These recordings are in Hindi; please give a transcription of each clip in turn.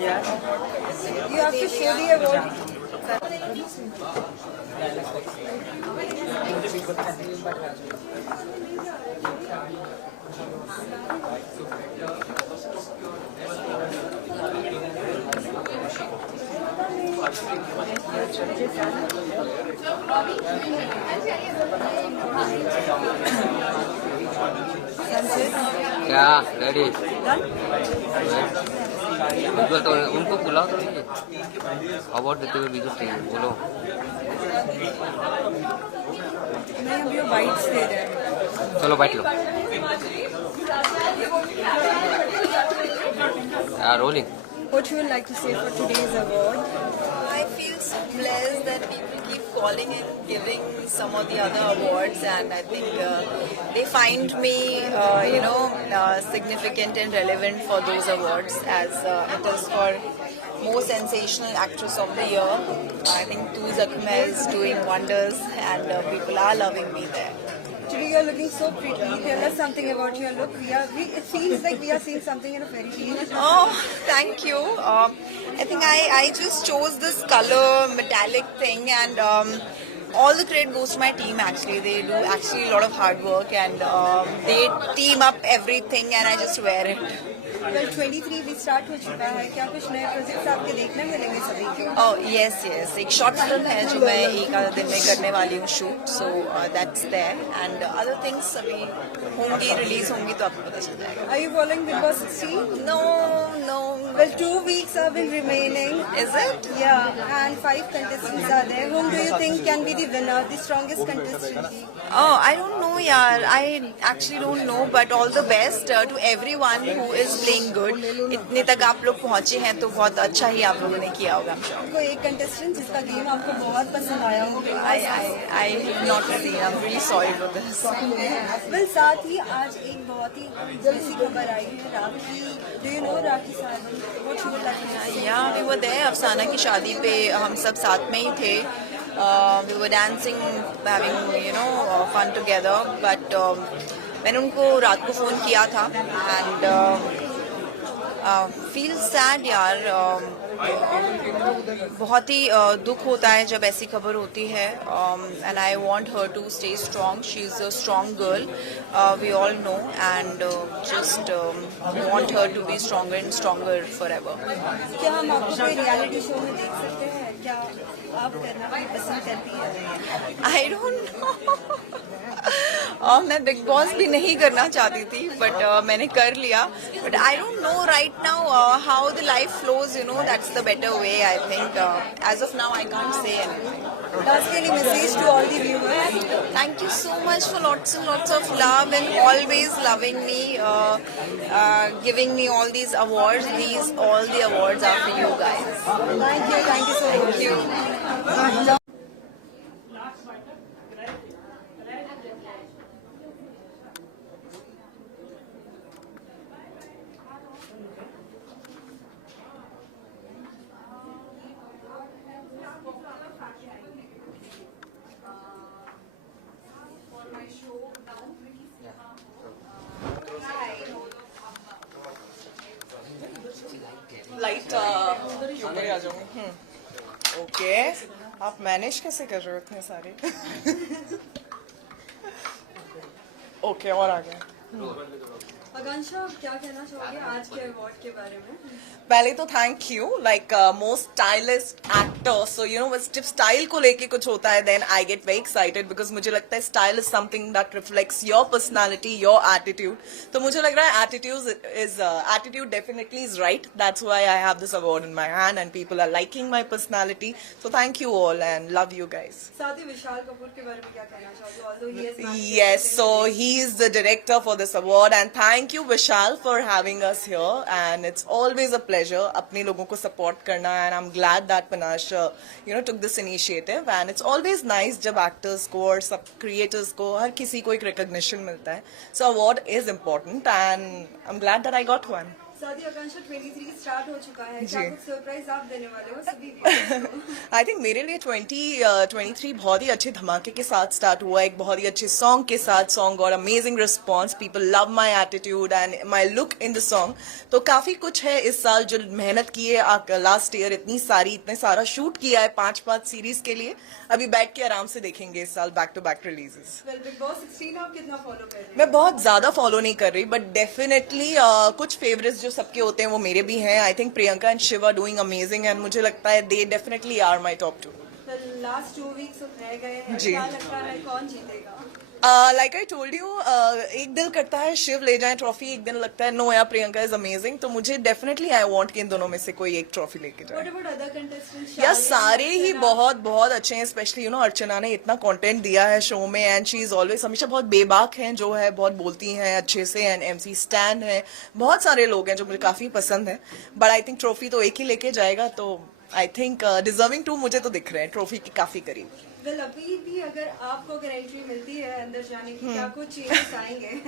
You have to show the award. क्या रेडी विजुअल तो उनको बुलाओ तो अवार्ड देते हुए विजुअल चाहिए बोलो नहीं अभी वो बाइट्स दे रहे हैं चलो बैठ लो rolling What you would like to say for today's award? I feel so blessed that people keep calling and giving some of the other awards, and I think they find me, significant and relevant for those awards, as it is for most sensational actress of the year. I think Tu Zakhme is doing wonders, and people are loving me there. Today you are looking so pretty. Tell us something about your look. It feels like we are seeing something in a fairy tale. Oh, thank you. I think I just chose this color metallic thing, and all the credit goes to my team. Actually, they do actually a lot of hard work, and they team up everything, and I just wear it. Well, 23 भी start हो चुका है. क्या कुछ नए प्रोजेक्ट्स आपके देखने मिलेंगे सभी के? Oh yes, yes. एक शॉर्ट फिल्म है जो मैं एक आधा दिन में करने वाली हूँ shoot. So that's there, and other things अभी होंगी रिलीज होंगी तो आपको पता चल जाएगा. Are you following Big Boss 16? No. Well, 2 weeks are been remaining. Is it? Yeah, and 5 contestants are there. Whom do you think can be the winner, the strongest contestant? Oh, I don't know, yaar. I actually don't know, but all the best to everyone who is playing good. इतने तक आप लोग पहुँचे हैं तो बहुत अच्छा ही आप लोगों ने किया होगा. कोई एक contestant जिसका गेम आपको बहुत पसंद आया हो? I have not seen. I'm really sorry for this. Well, साथ ही आज एक बहुत ही जल्दी सी खबर आई है राखी. Do you know Rakhi Sawan? What you would like to say? Yeah, we were there. अफसाना की शादी पे हम सब साथ में ही थे. We were dancing, having fun together. But मैंने उनको रात को फोन किया था and feel sad यार. बहुत ही दुख होता है जब ऐसी खबर होती है. And I want her to stay strong. She's a strong girl. We all know, and just want her to be stronger and stronger forever. क्या हम आपको कोई रियलिटी शो में देख सकते हैं? क्या आप करना पसंद करती हैं? I don't know. मैं बिग बॉस भी नहीं करना चाहती थी, बट मैंने कर लिया. But I don't know right now how the life flows. That's the better way. I think as of now I can't say anything. Lastly, message to all the viewers. Thank you so much for lots and lots of love and always loving me, giving me all these awards. All the awards are for you guys. Thank you so much. Thank you. Light ऊपर आ जाऊंगी. ओके, आप मैनेज कैसे कर रहे हो इतने सारे? ओके, और आ गए. आकांक्षा, क्या कहना चाहोगे आज के अवार्ड के बारे में? पहले तो thank you. Like most stylist actor. So जब स्टाइल को लेके कुछ होता है then I get very excited because मुझे लगता है style is something that reflects your personality, your attitude. तो मुझे लग रहा है attitude definitely is right. That's why I have this award in my hand and people are liking my personality. So thank you all and love you guys. साथ ही विशाल कपूर के बारे में क्या कहना चाहोगे? Although he is Yes, so he is the director for this award, and thank you Vishal for having us here, and it's always a pleasure अपने लोगों को support करना, and I'm glad that Panache took this initiative, and it's always nice जब actors को और सब creators को हर किसी को एक recognition मिलता है. So award is important, and I'm glad that I got one. सादी आकांक्षा 23 स्टार्ट हो चुका है, जी। क्या कुछ सरप्राइज आप देने वाले हो सभी viewers को? आई थिंक मेरे लिए 2023 बहुत ही अच्छे धमाके के साथ स्टार्ट हुआ, एक बहुत ही अच्छे सॉन्ग के साथ. सॉन्ग और amazing response, people love my attitude and my look in the song. तो काफी कुछ है इस साल जो मेहनत की है लास्ट ईयर, इतने सारा शूट किया है 5 सीरीज के लिए. अभी बैठ के आराम से देखेंगे इस साल back to back releases. Well, Big Boss 16 आप कितना फॉलो कर रहे हैं? मैं बहुत ज्यादा फॉलो नहीं कर रही, बट डेफिनेटली कुछ फेवरेट्स जो सबके होते हैं वो मेरे भी हैं. I think Priyanka and Shiv are doing amazing and मुझे लगता है they definitely are my top 2. Last 2 weeks रह गए हैं, जी. क्या लगता है कौन जीतेगा? लाइक आई टोल्ड यू, एक दिल करता है शिव ले जाए ट्रॉफी, एक दिन लगता है नो यार प्रियंका इज अमेजिंग. तो मुझे डेफिनेटली आई वांट कि इन दोनों में से कोई एक ट्रॉफी लेके जाए. What about other contestants? यार शालिनी, सारे ही अर्चना? बहुत अच्छे हैं. स्पेशली अर्चना ने इतना कंटेंट दिया है शो में एंड शी इज ऑलवेज हमेशा बहुत बेबाक हैं, जो है बहुत बोलती हैं अच्छे से. एंड MC स्टैन है, बहुत सारे लोग हैं जो मुझे काफी पसंद है. बट आई थिंक ट्रॉफी तो एक ही लेके जाएगा. तो आई थिंक डिजर्विंग टू मुझे तो दिख रहे हैं ट्रॉफी के काफी करीब. Well, अभी भी अगर आपको अगर एंट्री मिलती है अंदर जाने की, क्या कुछ चेंजेस आएंगे?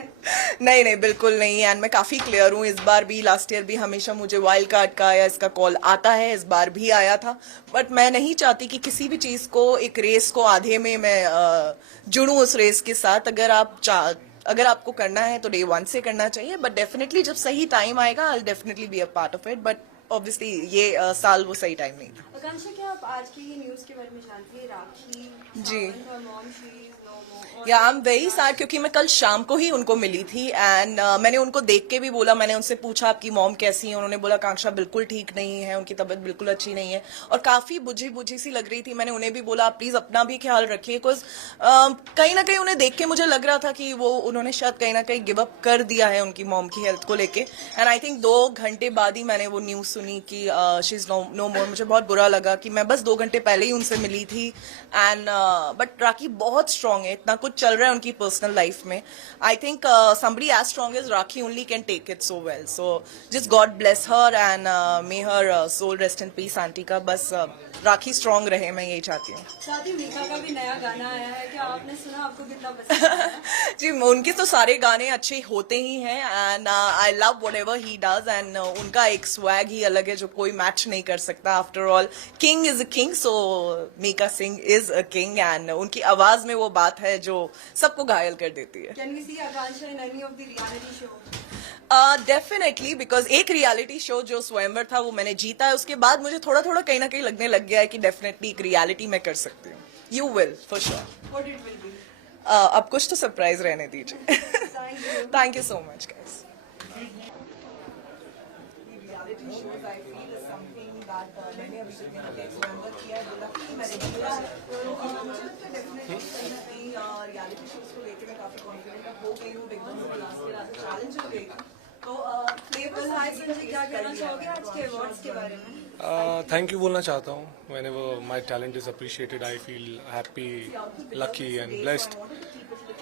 नहीं बिल्कुल नहीं. एंड मैं काफी क्लियर हूँ. इस बार भी, लास्ट ईयर भी हमेशा मुझे वाइल्ड कार्ड का या इसका कॉल आता है. इस बार भी आया था. बट मैं नहीं चाहती कि किसी भी चीज को, एक रेस को आधे में मैं जुड़ूं उस रेस के साथ. अगर आपको करना है तो डे 1 से करना चाहिए. बट डेफिनेटली जब सही टाइम आएगा I definitely be a part of it. But obviously ये साल वो सही टाइम नहीं था. आकांक्षा, क्या आप आज की ये न्यूज के बारे में जानती है? राखी जी. सावंत और मॉम शी इज नो मोर. या आई एम वेरी सैड, क्योंकि मैं कल शाम को ही उनको मिली थी एंड मैंने उनको देख के भी बोला. मैंने उनसे पूछा आपकी मॉम कैसी है, उन्होंने बोला आकांक्षा बिल्कुल ठीक नहीं है, उनकी तबीयत बिल्कुल अच्छी नहीं है और काफी बुझी सी लग रही थी. मैंने उन्हें भी बोला आप प्लीज अपना भी ख्याल रखिए, बिकॉज कहीं ना कहीं उन्हें देख के मुझे लग रहा था कि वो उन्होंने शायद कहीं ना कहीं गिव अप कर दिया है उनकी मॉम की हेल्थ को लेके. एंड आई थिंक 2 घंटे बाद ही मैंने वो न्यूज सुनी कि शी इज नो मोर. मुझे बहुत बुरा लगा कि मैं बस 2 घंटे पहले ही उनसे मिली थी. एंड बट राखी बहुत स्ट्रांग है, इतना कुछ चल रहा है उनकी पर्सनल लाइफ में. I think somebody as strong as Rakhi only can take it so well. So just God bless her and may her soul rest in peace. Aunty का बस राखी स्ट्रांग रहे, मैं यही चाहती हूँ. साथ ही मीका का भी नया गाना आया है, क्या आपने सुना? आपको कितना पसंद आया? जी, उनके तो सारे गाने अच्छे होते ही हैं and I love what ever he does. And उनका एक स्वैग ही अलग है जो कोई मैच नहीं कर सकता. After all king is a king, so Mika Singh is a king. And उनकी आवाज में वो बात है जो सबको घायल कर देती है. Can we see Akansha in any of the reality show? Definitely, because एक रियलिटी शो जो स्वयंवर था वो मैंने जीता है. उसके बाद मुझे थोड़ा कहीं ना कहीं लगने लग गया है कि डेफिनेटली एक रियलिटी मैं कर सकती हूँ. You will for sure. What it will be? अब कुछ तो सरप्राइज रहने दीजिए. Thank you. Thank you so much guys. Reality shows I feel is something that मैंने अभी तक नहीं स्वयंवर किया है. बोला कि मैंने किया है. तो मुझे लगता है डेफिनेटली कहीं ना कहीं रियलिटी शोज को लेकर मैं काफी कॉन्फिडेंट हो गई हूँ. बिग बॉस में लास्ट के लास्ट चैलेंज हो गई. तो Well, hi संजय, क्या कहना चाहोगे आज के अवार्ड्स के बारे में? थैंक यू बोलना चाहता हूँ. मैंने वो my talent is appreciated. I feel happy, lucky and blessed.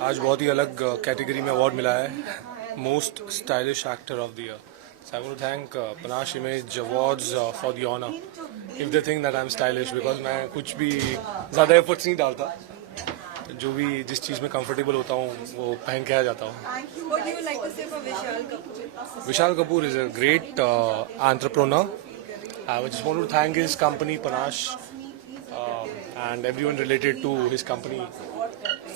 आज बहुत ही अलग कैटेगरी में अवार्ड मिला है, most stylish actor of the year. So I want to thank Panache Image Awards for the honor. If they think that I'm stylish, because मैं कुछ भी ज़्यादा एफर्ट्स नहीं डालता. जो भी जिस चीज़ में कंफर्टेबल होता हूँ वो पहन के आ जाता हूँ. What do you like to say for Vishal Kapoor? Vishal Kapoor is a great entrepreneur. I just want to thank his company Panache and everyone related to his company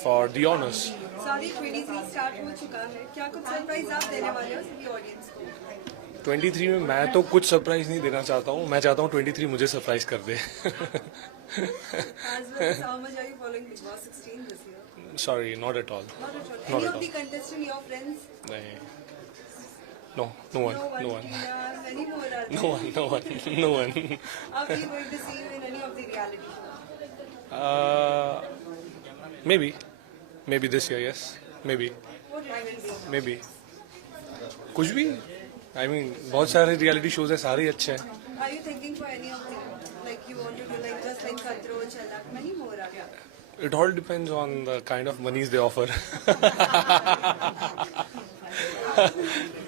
for the honors. सादी 23 स्टार्ट हो चुका है, क्या कुछ सरप्राइज आप देने वाले हो सभी ऑडियंस को? 23 में मैं तो कुछ सरप्राइज नहीं देना चाहता हूँ. मैं चाहता हूँ 23 मुझे सरप्राइज कर दे. As well as how much are you following Big Boss 16 this year? Sorry, not at all. Not at all. Not Any at of the all. contestants, your friends? नहीं. No one. There are many more. Are there? No one. No one. Are we going to see you in any of the reality shows? Maybe this year, yes. Maybe. What it will be? Maybe. कुछ भी. I mean, बहुत सारे रियलिटी शोज हैं, सारे ही अच्छे हैं. Are you thinking for any of them? Like you want to do like just like Khatro, Chalak, many more are there? It all depends on the kind of monies they offer.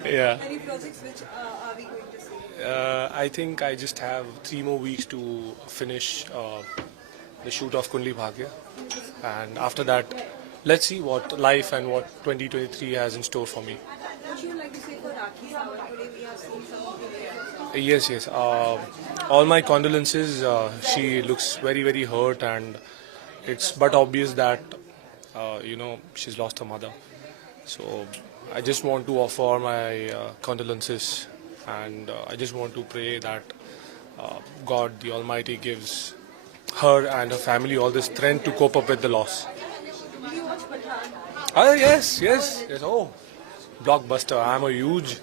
Yeah. Any projects which are we going to see? I think I just have 3 more weeks to finish the shoot of Kundli Bhagya, and after that, let's see what life and what 2023 has in store for me. What you would like to say for Rakhi Sawant. Today we have seen some of the videos. Yes, yes. All my condolences. She looks very, very hurt, and it's but obvious that she's lost her mother. So I just want to offer my condolences, and I just want to pray that God, the Almighty, gives her and her family all the strength to cope up with the loss. Do you watch Pathaan? Oh yes, yes, yes. Oh, blockbuster. I'm a huge.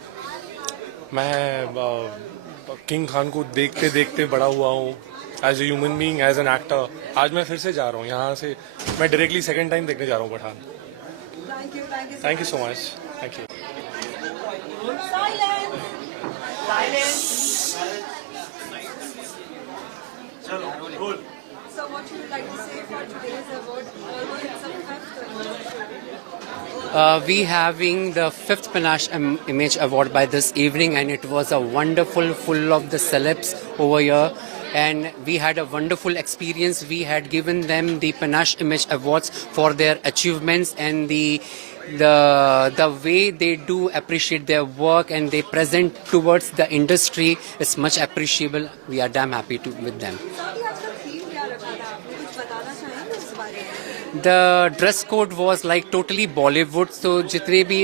मैं किंग खान को देखते देखते बड़ा हुआ हूँ as a human being, as an actor. आज मैं फिर से जा रहा हूँ यहाँ से. मैं डायरेक्टली सेकंड टाइम देखने जा रहा हूँ Pathaan. Thank you. Thank you so much. Thank you. So what you would like to say for today's award? Although it's a fifth. We having the 5th Panache Image Award by this evening, and it was a wonderful, full of the celebs over here, and we had a wonderful experience. We had given them the Panache Image Awards for their achievements and the way they do appreciate their work and they present towards the industry is much appreciable. We are damn happy with them. साथ ही आज का theme क्या रखा था आपने? कुछ बताना चाहेंगे इस बारे में? The dress code was like totally Bollywood. So जितने भी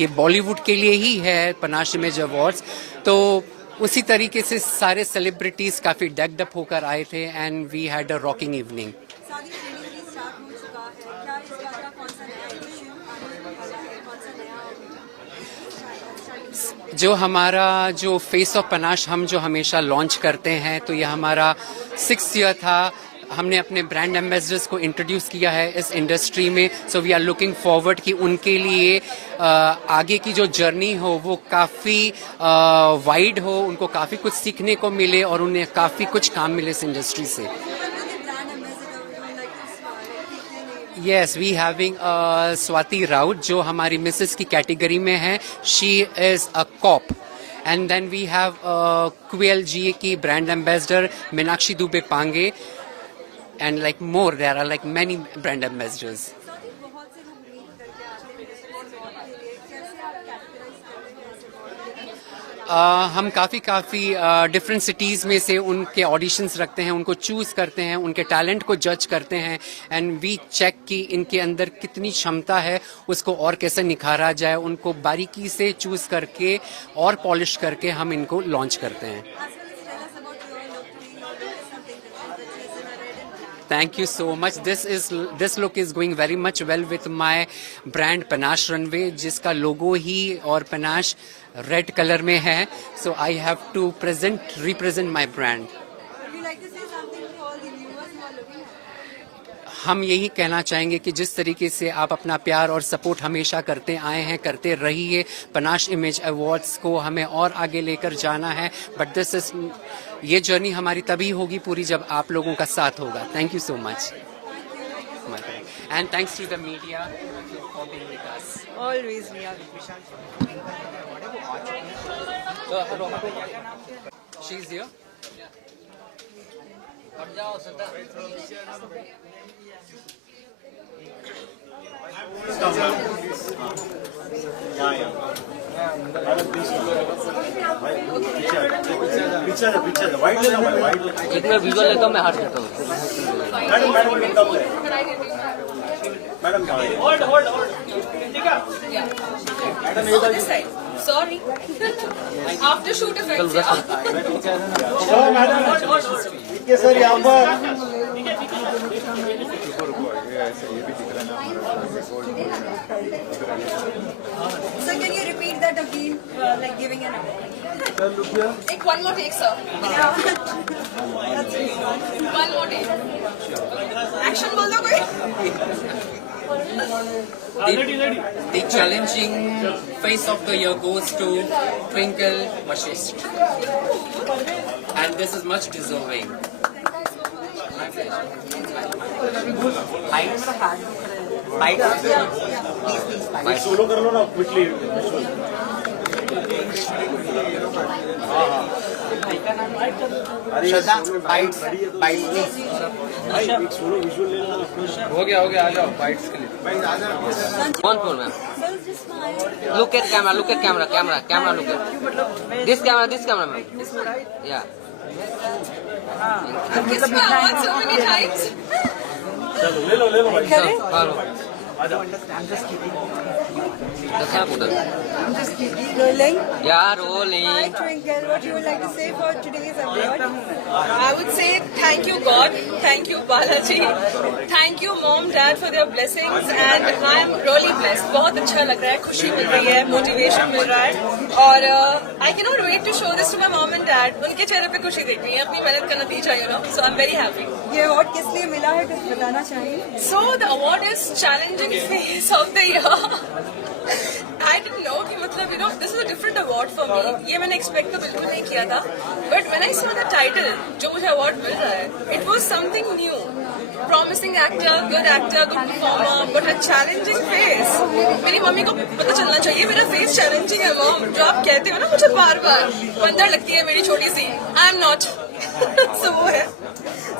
ये Bollywood के लिए ही है Panache Image Awards, तो उसी तरीके से सारे सेलिब्रिटीज काफी डेक्ड अप होकर आए थे, and we had a rocking evening. शादी ट्रेनिंग भी स्टार्ट हो चुका है. क्या इस बार का कौन सा नया एडिशन आने वाला है? कौन सा नया जो हमारा जो फेस ऑफ पनाश हम जो हमेशा लॉन्च करते हैं, तो ये हमारा 6th ईयर था. हमने अपने ब्रांड एम्बेसडर्स को इंट्रोड्यूस किया है इस इंडस्ट्री में. So we are looking forward कि उनके लिए आगे की जो जर्नी हो वो काफ़ी वाइड हो, उनको काफ़ी कुछ सीखने को मिले और उन्हें काफ़ी कुछ काम मिले इस इंडस्ट्री से. Yes, we having Swati Raut जो हमारी मिसेस की कैटेगरी में है. She is a cop. And then we have QLG की brand ambassador Meenakshi Dubey Pange. And like more, there are like many brand ambassadors. हम काफ़ी डिफरेंट सिटीज़ में से उनके ऑडिशंस रखते हैं, उनको चूज़ करते हैं, उनके टैलेंट को जज करते हैं, एंड वी चेक कि इनके अंदर कितनी क्षमता है, उसको और कैसे निखारा जाए. उनको बारीकी से चूज़ करके और पॉलिश करके हम इनको लॉन्च करते हैं. Thank you so much. This look is going very much well with my brand Panache Runway, जिसका लोगो ही और Panache रेड कलर में है. So I have to represent my brand. Would you like to say something to all the viewers who are looking at? हम यही कहना चाहेंगे कि जिस तरीके से आप अपना प्यार और सपोर्ट हमेशा करते आए हैं, करते रहिए. Panache Image Awards को हमें और आगे लेकर जाना है, बट ये जर्नी हमारी तभी होगी पूरी जब आप लोगों का साथ होगा. Thank you so much. And thanks to the media for being with us. Always, Mia. She is here. एक मैं विजुअल लेता हूँ, मैं हाथ करता हूँ. Sorry. After shoot effects. Sir यहाँ पर So can you repeat that again, like giving an award? Take one more take, sir. One more take. Action बोल दो कोई. The challenging face of the year goes to Twinkle Washist. And this is much deserving. Solo कर लो ना क्विकली. हो गया आ जाओ बाइट्स के लिए. कौन ma'am? Sir, Just smile. Look at camera, look at camera, camera look at. This camera, ma'am. Yeah. I've kissed my award so many times. Kare? Hello. Rolling. Yeah, rolling. Hi Twinkle, what you would like to say for today's award? I would say thank you God, thank you Balaji, thank you mom, dad for their blessings and I am really blessed. बहुत अच्छा लग रहा है, खुशी मिल रही है, motivation मिल रहा है और I cannot wait to show this to my mom and dad. उनके चेहरे पे खुशी देख रही है, अपनी मेहनत का नतीजा, you know. So I'm very happy. ये अवार्ड किस लिए मिला है कुछ बताना चाहिए? So the award is challenging face of the year. I didn't know कि मतलब you know this is a different award for me. ये मैंने expect तो बिल्कुल नहीं किया था. But when I saw the title, जो मुझे award मिल रहा है, it was something new. Promising actor, good performer, but a challenging face. मेरी मम्मी को पता चलना चाहिए मेरा face challenging है mom. जो आप कहते हो ना मुझे बार-बार बंदर लगती है मेरी छोटी सी. I am not. So वो है.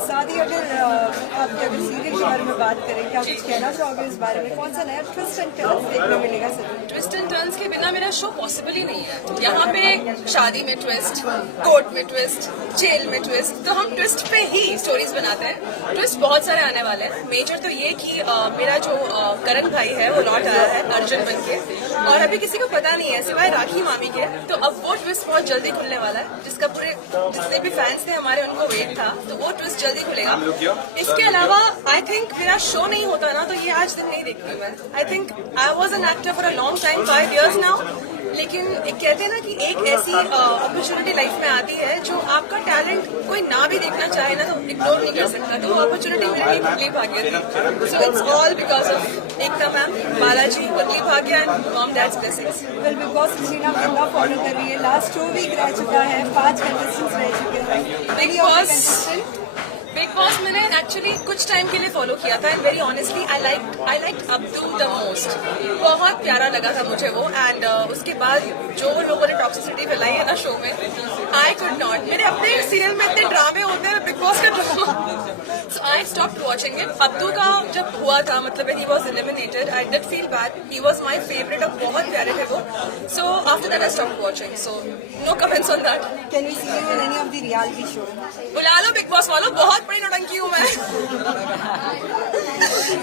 साथ ही अगर आपके अगर सीरियल के बारे में बात करें, क्या कुछ कहना चाहोगे इस बारे में? कौन सा नया ट्विस्ट एंड टर्न्स देखने मिलेगा सर? ट्विस्ट एंड टर्न्स के बिना मेरा शो पॉसिबल ही नहीं है. यहाँ पे शादी में ट्विस्ट, कोर्ट में ट्विस्ट, जेल में ट्विस्ट, तो हम ट्विस्ट पे ही स्टोरीज बनाते हैं. ट्विस्ट बहुत सारे आने वाले हैं. मेजर तो ये कि मेरा जो करण भाई है वो लौट आया है अर्जुन बन के और अभी किसी को पता नहीं है सिवाय राखी मामी के. तो अब वो ट्विस्ट बहुत जल्दी खुलने वाला है जिसका पूरे जितने भी फैंस थे हमारे उनको वेट था. तो वो ट्विस्ट जल्दी खुलेगा. इसके अलावा आई थिंक मेरा शो नहीं होता ना तो ये आज तक नहीं देखती मैं. I think I was an actor for a long time, 5 years now. लेकिन एक कहते हैं ना कि एक ऐसी अपॉर्चुनिटी लाइफ में आती है जो आपका टैलेंट कोई ना भी देखना चाहे ना तो इग्नोर नहीं कर सकता. तो वो अपॉर्चुनिटी मेरे लिए पतली भाग्य थी. So it's all because of Ekta ma'am, Balaji, Patli Bhagya and mom dad's blessings. Well Bigg Boss Reena पूरा फॉलो कर रही है. लास्ट 2 वीक रह चुका है, 5 कंटेस्टेंट्स रह चुके हैं. बिग बॉस मैंने एक्चुअली कुछ टाइम के लिए फॉलो किया था and very honestly I like Abdu the most. बहुत प्यारा लगा था मुझे वो. एंड उसके बाद जो लोगों ने टॉक्सिसिटी फैलाई है ना शो में, आई कुड नॉट. मेरे अपने सीरियल में इतने ड्रामे होते हैं, बिग बॉस का drama, so I stopped watching it. Abdu का जब हुआ था मतलब he was eliminated, I did feel bad. He was my favourite और बहुत प्यारे थे वो. So after that I stopped watching. So no comments on that. Can we see you in any of the reality show? बुला लो बिग बॉस वालों, बहुत बड़ी नौटंकी हूँ मैं.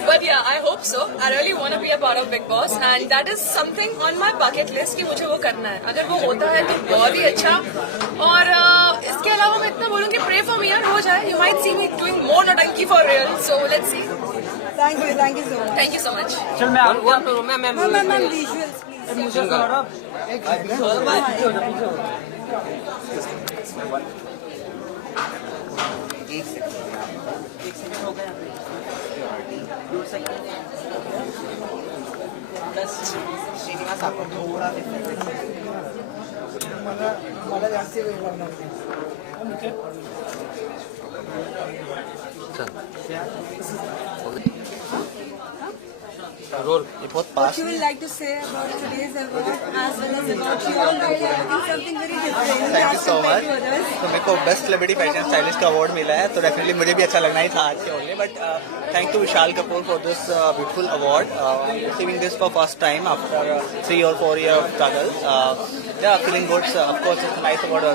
But yeah, I hope so. I really want to be a part of Big Boss and that is something on my bucket list कि मुझे वो करना है. अगर वो होता है तो बहुत ही अच्छा. और इसके अलावा मैं इतना बोलूँ कि pray for me यार, हो जाए. You might see me doing more नौटंकी for real. So let's see. Thank you so much. Thank you so much. Ma'am Ma'am, visuals please. Role. What you would like to say about today's award as well as about your look? I think something very different. Thank you as so compared much. to others. तो मेरे को बेस्ट सेलिब्रिटी फैशन स्टाइलिस्ट का अवार्ड मिला है तो डेफिनेटली मुझे भी अच्छा लगना ही था आज के only. But thank you Vishal Kapoor for this beautiful award. Receiving this for first time after 3 or 4 years of struggle. Yeah, feeling good. Of course, it's a nice award.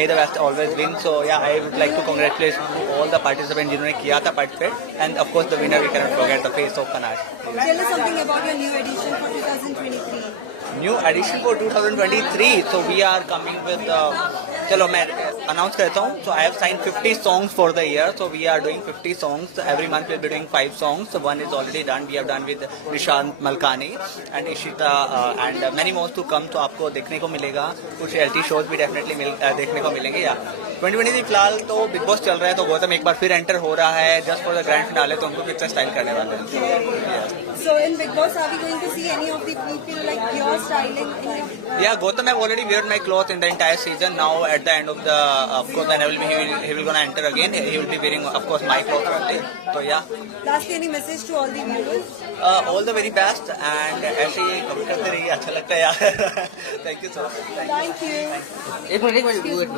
May the best always win. So yeah, I would like to congratulate all the participants जिन्होंने किया था participate. And of course, the winner we cannot forget, the face of Panache. Tell us something about your new edition for 2023. New edition for 2023. So we are coming with. चलो मैं अनाउंस करता हूँ. So I have signed 50 songs for the year. So we are doing 50 songs. Every month we'll be doing 5 songs. So one is already done. We have done with Nishant Malkani and Ishita and many more to come. तो आपको देखने को मिलेगा. कुछ रियलिटी शोज भी डेफिनेटली देखने को मिलेंगे. या 2023 फिलहाल तो बिग बॉस चल रहा है तो गौतम एक बार फिर एंटर हो रहा है just for the grand finale. तो उनको पिक्चर स्टाइल करने वाले हैं. So in Big Boss, are we going to see any of the people like your styling? Yeah, Gautam have already wear my clothes in the entire season. Now at the end of the, of course, when he will gonna enter again. He will be wearing, of course, my clothes only. So yeah. Lastly, any message to all the viewers? All the very best and ऐसे ही कभी करते रहिए. अच्छा लगता है यार. Thank you so much. Thank you. एक मिनट Visuals.